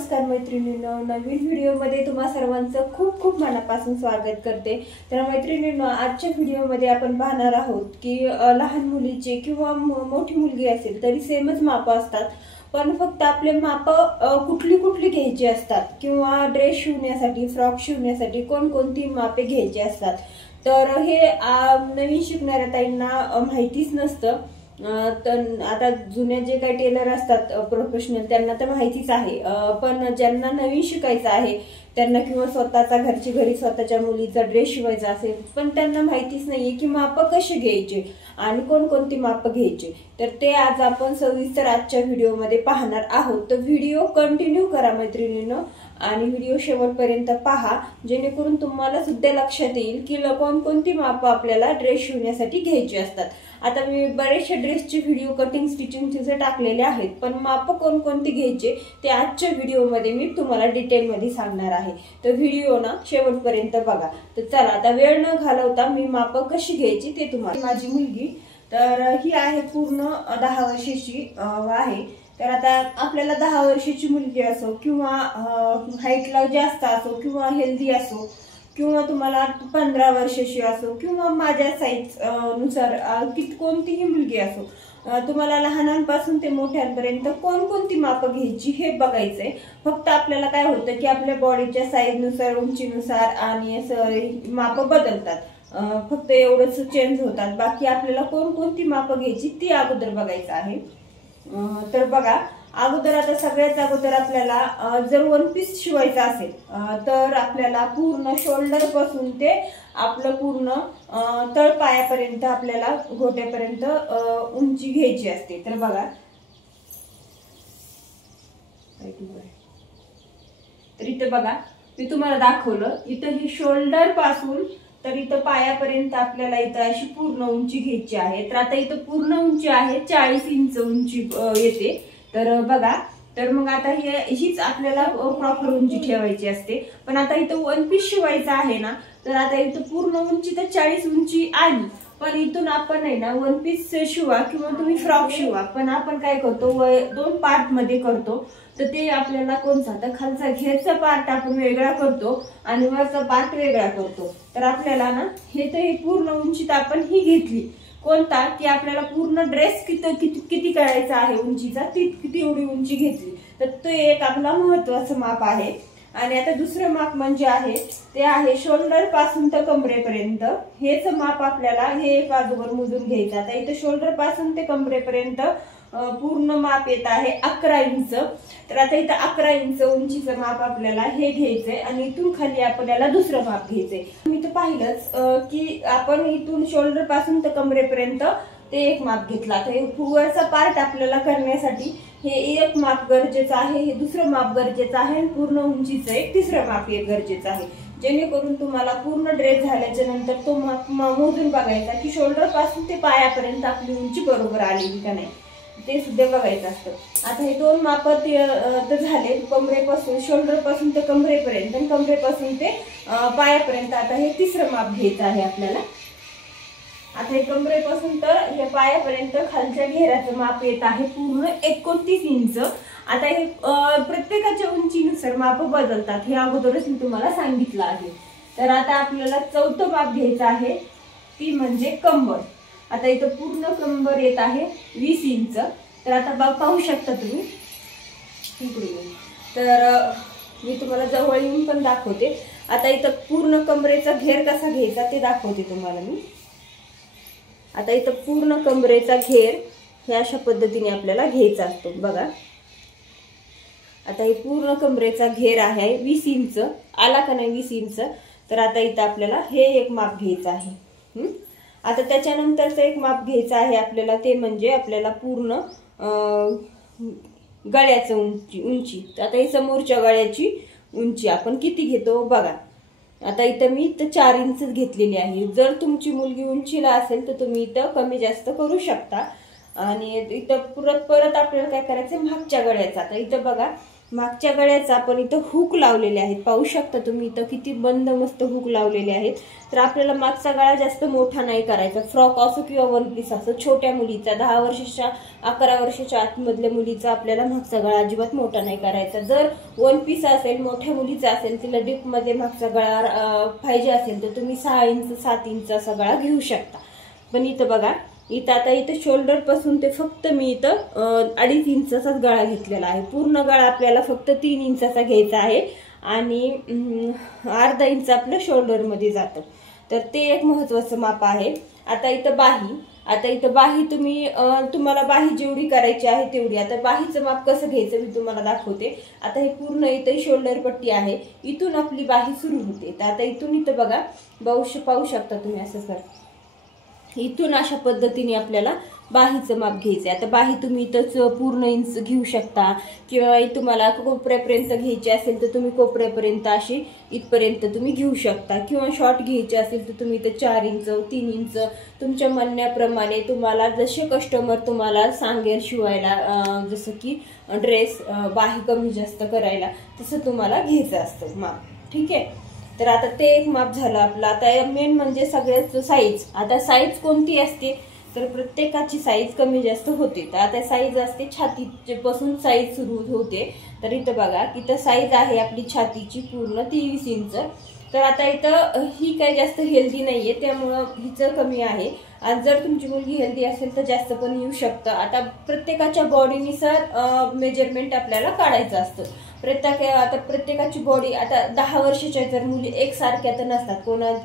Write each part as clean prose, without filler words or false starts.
नमस्कार मैत्रिणींनो, नवीन व्हिडिओमध्ये तुम्हा सर्वांचं खूप खूप मनापासून स्वागत करते। तर मैत्रिणींनो, आजच्या व्हिडिओमध्ये आपण पाहणार आहोत की लहान मुलीचे किंवा मोठी मुलगी असेल तरी सेमच माप असतात, पण फक्त आपले माप कुठली कुठली घ्यायची असतात किंवा ड्रेस शिवण्यासाठी फ्रॉक शिवण्यासाठी कोणकोणती मापे घ्यायची असतात। तर हे नवीन शिकणाऱ्या ताईंना माहितीच नसतं। तर आता जुने जे काही टेलर असतात प्रोफेशनल त्यांना तर माहितीच आहे, पण ज्यांना नवीन शिकायचं आहे त्यांना किंवा स्वतःचा घरची घरी स्वतःच्या मुलीचा ड्रेस शिवायचा असेल पण त्यांना माहितीच नाहीये की माप कसे घ्यायचे आणि कोणकोणती माप घ्यायचे, तर ते आज आपण सविस्तर आजच्या व्हिडिओमध्ये पाहणार आहोत। तर व्हिडिओ कंटिन्यू करा मैत्रिणींनो आणि व्हिडिओ शेवटपर्यंत पहा, जेणेकरून तुम्हाला सुद्धा लक्षात येईल की कोणकोणती माप आपल्याला ड्रेस शिवण्यासाठी घ्यायची असतात। आता मी बरेचसे ड्रेसचे व्हिडिओ कटिंग स्टिचिंगचे टाकलेले आहेत, पण माप कोणकोणती घ्यायचे ते आजच्या व्हिडिओमध्ये मी तुम्हाला डिटेलमध्ये सांगणार आहे। तर व्हिडिओ ना शेवटपर्यंत बघा। तर चला आता वेळ न घालवता मी माप कशी घ्यायची ते तुम्हाला। माझी मुलगी तर ही आहे पूर्ण 10 वर्षाची आहे। तर आता आपल्याला 10 वर्षाची मुलगी असो किंवा हाईटला जास्त असो किंवा हेल्दी असो किंवा तुम्हाला 15 वर्षाची असो किंवा माझ्या साईज नुसार कोणतीही मुलगी असो, तुम्हाला लहानांपासून ते मोठ्यांपर्यंत कोणकोणती माप घ्यायची हे बघायचंय। फक्त आपल्याला काय होतं की आपल्या बॉडीच्या साईज नुसार उंचीनुसार आणि असं माप बदलतात, फक्त एवढंच चेंज होतात। बाकी आपल्याला कोणकोणती माप घ्यायची ती अगोदर बघायचं आहे। तर बघा, अगोदर आता सगळ्यात अगोदर आपल्याला जर वन पीस शिवायचा असेल तर आपल्याला पूर्ण शोल्डर पासून ते आपलं पूर्ण तळपायापर्यंत आपल्याला घोट्यापर्यंत उंची घ्यायची असते। तर बघा, तर इथं बघा मी तुम्हाला दाखवलं, इथं ही शोल्डर पासून तर इथं पायापर्यंत आपल्याला इथं अशी पूर्ण उंची घ्यायची आहे। तर आता इथं पूर्ण उंची आहे 40 इंच उंची येते। तर बघा, तर मग आता हीच आपल्याला प्रॉपर उंची ठेवायची असते। पण आता इथं वन पीस शिवायचा आहे ना, तर आता इथं पूर्ण उंची तर 40 उंची आली, पण इथून आपण आहे ना वन पीस शिवा किंवा तुम्ही फ्रॉक शिवा, पण आपण काय करतो दोन पार्ट मध्ये करतो। तर ते आपल्याला कोणता, तर खालचा घेरचा पार्ट आपण वेगळा करतो आणि वरचा पार्ट वेगळा करतो। तर आपल्याला ना हे पूर्ण उंचीत आपण ही घेतली कोणता की आपल्याला पूर्ण ड्रेस किती करायचा आहे उंचीचा किती एवढी उंची घेतली, तर ते एक आपला महत्वाचं माप आहे। आणि आता दुसरं माप म्हणजे आहे ते आहे शोल्डर पासून तर कमरेपर्यंत। हेच माप आपल्याला हे एक अगोदर मोजून घ्यायचं। आता इथे शोल्डर पासून ते कमरेपर्यंत पूर्ण माप येत आहे 11 इंच। तर आता इथं 11 इंच उंचीचं माप आपल्याला हे घ्यायचंय आणि इथून खाली आपल्याला दुसरं माप घ्यायचंय। मी तर पाहिलंच की आपण इथून शोल्डर पासून तर कमरेपर्यंत ते एक माप घेतला। तर वरचा पार्ट आपल्याला करण्यासाठी हे एक माप गरजेचं आहे, हे दुसरं माप गरजेचं आहे, पूर्ण उंचीचं एक तिसरं माप एक गरजेचं आहे, जेणेकरून तुम्हाला पूर्ण ड्रेस झाल्याच्या नंतर तो माप मोजून बघायचा की शोल्डर पासून ते पायापर्यंत आपली उंची बरोबर आली का नाही, ते सुद्धा बघायचं असतं। आता हे दोन माप तर झाले, कमरेपासून शोल्डर पासून ते कमरेपर्यंत आणि कमरेपासून ते पायापर्यंत। आता हे तिसरं माप घ्यायचं आहे आपल्याला। आता हे कमरेपासून तर हे पायापर्यंत खालच्या घेराचं माप येत आहे पूर्ण 29 इंच। आता हे प्रत्येकाच्या उंचीनुसार माप बदलतात, हे अगोदरच मी तुम्हाला सांगितलं आहे। तर आता आपल्याला चौथं माप घ्यायचं आहे, ती म्हणजे कंबर। आता इथं पूर्ण कंबर येत आहे 20 इंच। तर आता पाहू शकता तुम्ही इकडे, तर मी तुम्हाला जवळ येऊन पण दाखवते। आता इथं पूर्ण कमरेचा घेर कसा घ्यायचा ते दाखवते तुम्हाला मी। आता इथं पूर्ण कमरेचा घेर हे अशा पद्धतीने आपल्याला घ्यायचा असतो बघा। आता हे पूर्ण कमरेचा घेर आहे 20 इंच, आला का नाही 20 इंच। तर आता इथं आपल्याला हे एक माप घ्यायचं आहे। आता त्याच्यानंतरचं एक माप घ्यायचं आहे आपल्याला, ते म्हणजे आपल्याला पूर्ण गळ्याचं उंची। आता ही समोरच्या गळ्याची उंची आपण किती घेतो बघा। आता इथं मी 4 इंच घेतलेली आहे। जर तुमची मुलगी उंचीला असेल तर तुम्ही इथं कमी जास्त करू शकता। आणि इथं परत आपल्याला काय करायचं मागच्या गळ्याचा। तर इथं बघा मागच्या गळ्याचा आपण इथं हुक लावलेले आहेत, पाहू शकता तुम्ही इथं किती बंद मस्त हुक लावलेले आहेत. तर आपल्याला मागचा गळा जास्त मोठा नाही करायचा, फ्रॉक असो किंवा वन पीस असो. छोट्या मुलीचा 10 वर्षाच्या 11 वर्षाच्या आतमधल्या मुलीचा आपल्याला मागचा गळा अजिबात मोठा नाही करायचा. जर वन पीस असेल, मोठ्या मुलीचा असेल, तिला डीप मध्ये मागचा गळा पाहिजे असेल तर तुम्ही 6 इंच 7 इंच असा गळा घेऊ शकता. पण इथं बघा, इथं आता इथं शोल्डर पासून ते फक्त मी इथं 2.5 इंचाचाच गळा घेतलेला आहे. पूर्ण गळा आपल्याला फक्त 3 इंचाचा घ्यायचा आहे आणि अर्धा इंच आपलं शोल्डर मध्ये जातं. तर ते एक महत्वाचं माप आहे. आता इथं बाही तुम्ही तुम्हाला बाही जेवढी करायची आहे तेवढी. आता बाहीचं माप कसं घ्यायचं मी तुम्हाला दाखवते. आता हे पूर्ण इथं शोल्डर पट्टी आहे, इथून आपली बाही सुरू होते. तर आता इथून इथं बघा, पाहू शकता तुम्ही असं सर, इथून अशा पद्धतीने आपल्याला बाहीचं माप घ्यायचंय. आता बाही तुम्ही इथंच पूर्ण इंच घेऊ शकता किंवा तुम्हाला कोपऱ्यापर्यंत घ्यायची असेल तर तुम्ही कोपऱ्यापर्यंत अशी इथपर्यंत तुम्ही घेऊ शकता, किंवा शॉर्ट घ्यायची असेल तर तुम्ही इथं 4 इंच 3 इंच तुमच्या म्हणण्याप्रमाणे तुम्हाला जसे कस्टमर तुम्हाला सांगेल शिवायला, जसं की ड्रेस बाही कमी जास्त करायला, तसं तुम्हाला घ्यायचं असतं माप. ठीक आहे. तर आता ते एक माप झालं आपलं. आता मेन म्हणजे सगळ्याच साईज. आता साईज कोणती असते तर प्रत्येकाची साईज कमी जास्त होते. तर आता साईज असते छातीपासून साईज सुरू होते. तर इथं बघा, इथं साईज आहे आपली छातीची पूर्ण 23 इंच. तर आता इथं ही काही जास्त हेल्दी नाहीये, त्यामुळं हिचं कमी आहे. आणि जर तुमची मुलगी हेल्दी असेल तर जास्त पण येऊ शकतं. आता प्रत्येकाच्या बॉडीनुसार मेजरमेंट आपल्याला काढायचं असतं. आता प्रत्येकाची बॉडी, आता 10 वर्षाच्या जर मुली एकसारख्या तर नसतात.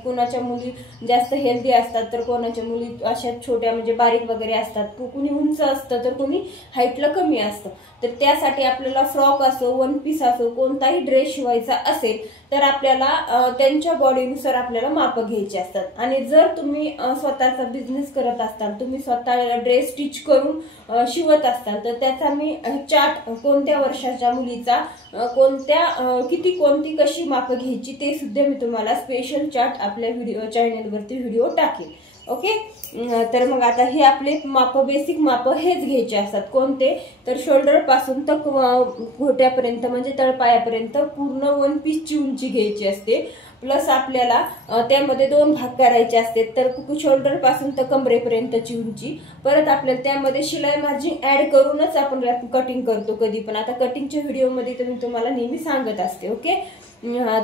कोणाच्या मुली जास्त हेल्दी असतात तर कोणाच्या मुली अशा छोट्या म्हणजे बारीक वगैरे असतात. कुणी उंच असतं तर कुणी हाईटला कमी असतं. तर त्यासाठी आपल्याला फ्रॉक असो, वन पीस असो, कोणताही ड्रेस शिवायचा असेल तर आपल्याला त्यांच्या बॉडीनुसार आपल्याला माप घ्यायची असतात. आणि जर तुम्ही स्वतःचा बिझनेस करत असताल, तुम्ही स्वतः ड्रेस स्टिच करून शिवत असताल तर त्याचा मी चार्ट, कोणत्या वर्षाच्या मुलीचा कोणती कशी माप घ्यायची ते सुद्धा मी तुम्हाला स्पेशल चार्ट आपल्या चॅनलवरती व्हिडिओ टाकेल. ओके. तर मग आता हे आपले माप, बेसिक माप हेच घ्यायचे असतात. कोणते तर शोल्डर पासून तर घोट्यापर्यंत म्हणजे तळपायापर्यंत पूर्ण वन पीसची उंची घ्यायची असते. प्लस आपल्याला त्यामध्ये 2 भाग करायचे असते. तर शोल्डर पासून तर कमरेपर्यंतची उंची, परत आपल्याला त्यामध्ये शिलाई मार्जिन ऍड करूनच आपण कटिंग करतो कधी पण. आता कटिंगच्या व्हिडिओमध्ये तर मी तुम्हाला नेहमी सांगत असते. ओके.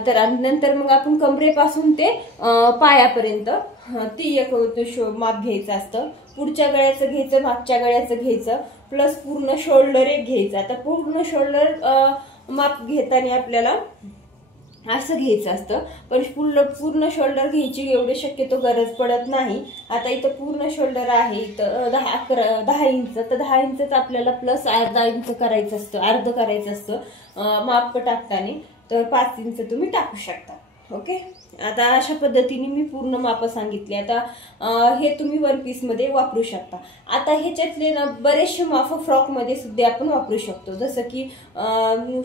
तर नंतर मग आपण कमरेपासून ते पायापर्यंत ती एक माप घ्यायचं असतं. पुढच्या गळ्याचं घ्यायचं, मागच्या गळ्याचं घ्यायचं, प्लस पूर्ण शोल्डर एक घ्यायचं. आता पूर्ण शोल्डर माप घेताना आपल्याला असं घ्यायचं असतं, पण पूर्ण शोल्डर घ्यायची एवढे शक्यतो गरज पडत नाही. आता इथं पूर्ण शोल्डर आहे इथं 10 इंच, तर 10 इंचच आपल्याला प्लस अर्धा इंच करायचं असतं माप टाकताना. तर 5 इंच तुम्ही टाकू शकता. ओके. आता अशा पद्धतीने मी पूर्ण माप सांगितले. आता हे तुम्ही वन पीस मध्ये वापरू शकता. आता ह्याच्यातले ना बरेचसे माप फ्रॉक मध्ये सुद्धा आपण वापरू शकतो. जसं की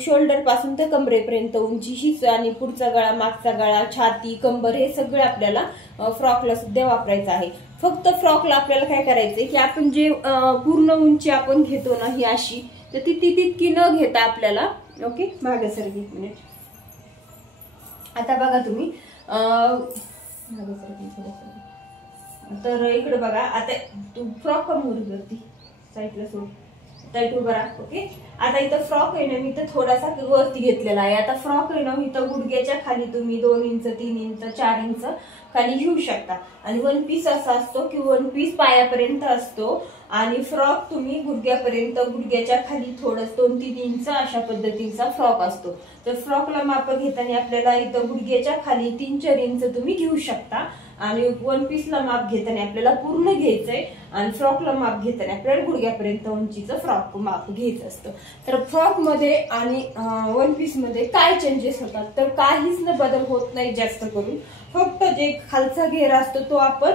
शोल्डर पासून तर कमरेपर्यंत उंची हीच, आणि पुढचा गळा, मागचा गळा, छाती, कंबर हे सगळं आपल्याला फ्रॉकला सुद्धा वापरायचं आहे. फक्त फ्रॉकला आपल्याला काय करायचंय की आपण जे पूर्ण उंची आपण घेतो ना ही अशी, तर ती तितकी न घेता आपल्याला, ओके मागे सर 1 मिनिट. आता बघा तुम्ही तर इकडे बघा, आता तू फ्रॉक कमी करती साईडला सोड, टाईट उभा राहा. ओके. आता इथं फ्रॉक आहे ना, मी इथं थोडासा वरती घेतलेला आहे. आता फ्रॉक आहे ना, इथं गुडघ्याच्या खाली तुम्ही 2 इंच 3 इंच 4 इंच खाली घेऊ शकता. आणि वन पीस असा असतो की वन पीस पायापर्यंत असतो आणि फ्रॉक तुम्ही गुडघ्यापर्यंत, गुडघ्याच्या खाली थोडं 2-3 इंच अशा पद्धतीचा फ्रॉक असतो. तर फ्रॉकला माप घेताना आपल्याला इथं गुडघ्याच्या खाली 3-4 इंच तुम्ही घेऊ शकता. आणि वन पीसला माप घेताना आपल्याला पूर्ण घ्यायचंय आणि फ्रॉकला माप घेताना आपल्याला गुडघ्यापर्यंत उंचीचं फ्रॉक माप घ्यायचं असतं. तर फ्रॉक मध्ये आणि वन पीस मध्ये काय चेंजेस होतात तर काहीच न बदल होत नाही जास्त करून. फक्त जे खालचा घेर असतो तो आपण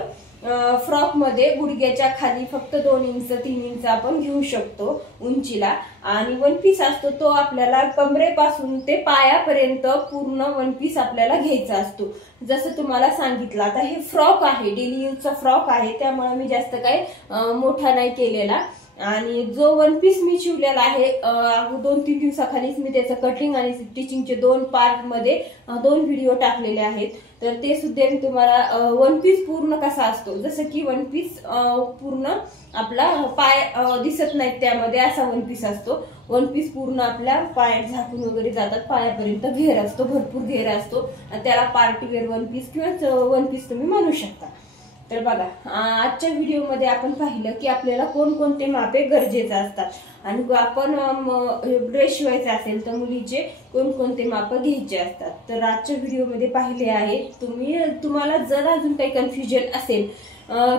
फ्रॉक मध्ये गुडघ्याच्या खाली फक्त 2 इंच 3 इंच आपण घेऊ शकतो उंचीला. आणि वन पीस असतो तो आपल्याला कमरेपासून ते पायापर्यंत पूर्ण वन पीस आपल्याला घ्यायचा असतो. जसं तुम्हाला सांगितलं, आता हे फ्रॉक आहे, डेली यूजचा फ्रॉक आहे, त्यामुळे मी जास्त काही मोठा नाही केलेला. आणि जो वन पीस मी शिवलेला आहे 2-3 दिवसाखालीच मी त्याचं कटिंग आणि स्टिचिंगचे 2 पार्ट मध्ये 2 व्हिडिओ टाकलेले आहेत. तर ते सुद्धा मी तुम्हाला वन पीस पूर्ण कसा असतो, जसं की वन पीस पूर्ण आपला पाय दिसत नाहीत त्यामध्ये असा वन पीस असतो. वन पीस पूर्ण आपल्या पाय झाकून वगैरे जातात, पायापर्यंत घेर असतो, भरपूर घेर असतो. त्याला पार्टीवेअर वन पीस किंवा वन पीस तुम्ही म्हणू शकता. तर बघा, आजच्या व्हिडिओमध्ये आपण पाहिलं की आपल्याला कोणकोणते मापे गरजेचे असतात आणि आपण ड्रेस शिवायचा असेल तर मुलीचे कोणकोणते माप घ्यायचे असतात. तर आजच्या व्हिडिओमध्ये पाहिले आहे. तुम्हाला जर अजून काही कन्फ्युजन असेल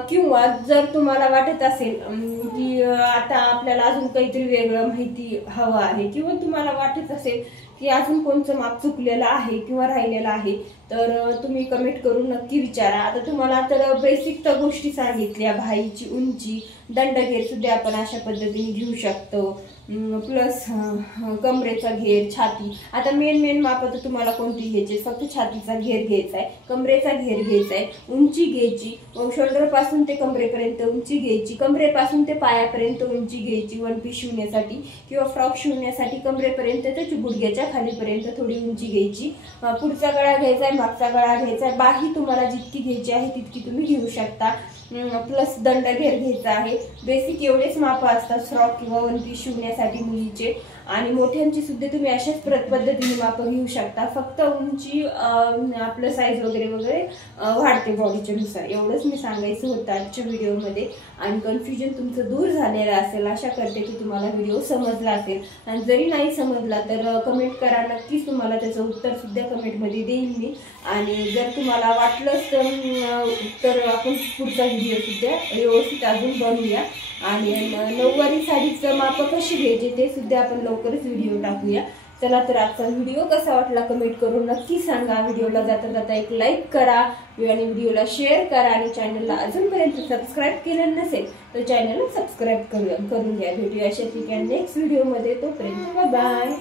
किंवा जर तुम्हाला वाटत असेल की आता आपल्याला अजून काहीतरी वेगळं माहिती हवं आहे किंवा तुम्हाला वाटत असेल की अजून कोणतं माप चुकलेलं आहे किंवा राहिलेलं आहे, तर तुम्ही कमेंट करून नक्की विचारा. आता तुम्हाला तर बेसिक तर गोष्टी सांगितल्या, भाईची उंची, दंडघेर सुद्धा आपण अशा पद्धतीने घेऊ शकतो, प्लस कमरेचा घेर, छाती. आता मेन माप तर तुम्हाला कोणती घ्यायची, फक्त छातीचा घेर घ्यायचा आहे, कमरेचा घेर घ्यायचा आहे, उंची घ्यायची, शोल्डर पासून ते कमरेपर्यंत उंची घ्यायची, कमरेपासून ते पायापर्यंत उंची घ्यायची. वन पीस शिवण्यासाठी किंवा फ्रॉक शिवण्यासाठी कमरेपर्यंत ते गुडघ्याच्या खालीपर्यंत थोडी उंची घ्यायची. पुढचा गळा घ्यायचा आहे, मागचा गळा घ्यायचा आहे, बाही तुम्हाला जितकी घ्यायची आहे तितकी तुम्ही घेऊ शकता, प्लस दंडघेर घ्यायचा आहे. बेसिक एवढेच माप असतात फ्रॉक किंवा वन पीस शिवण्यासाठी मुलीचे. आणि मोठ्यांची सुद्धा तुम्ही अशाच पद्धतीने माप घेऊ शकता. फक्त उंची आपलं साईज वगैरे वाढते बॉडीच्या नुसार. एवढंच मी सांगायचं होतं आजच्या व्हिडिओमध्ये. आणि कन्फ्युजन तुमचं दूर झालेलं असेल आशा करते की तुम्हाला व्हिडिओ समजला असेल. आणि जरी नाही समजला तर कमेंट करा, नक्कीच तुम्हाला त्याचं उत्तर सुद्धा कमेंटमध्ये देईन मी. आणि जर तुम्हाला वाटलंच तर आपण पुढचा व्हिडिओ सुद्धा व्यवस्थित अजून बनवूया. आणि नऊवारी साडीचं माप कशी घ्यायची ते सुद्धा आपण लवकरच व्हिडिओ टाकूया. चला, तर आजचा व्हिडिओ कसा वाटला कमेंट करून नक्की सांगा. व्हिडिओला जाता जाता एक लाईक करा आणि व्हिडिओला शेअर करा. आणि चॅनलला अजूनपर्यंत सबस्क्राईब केलं नसेल तर चॅनलला सबस्क्राईब करून घ्या. भेटूया अशा ठिकाणी नेक्स्ट व्हिडिओमध्ये. तोपर्यंत बाय.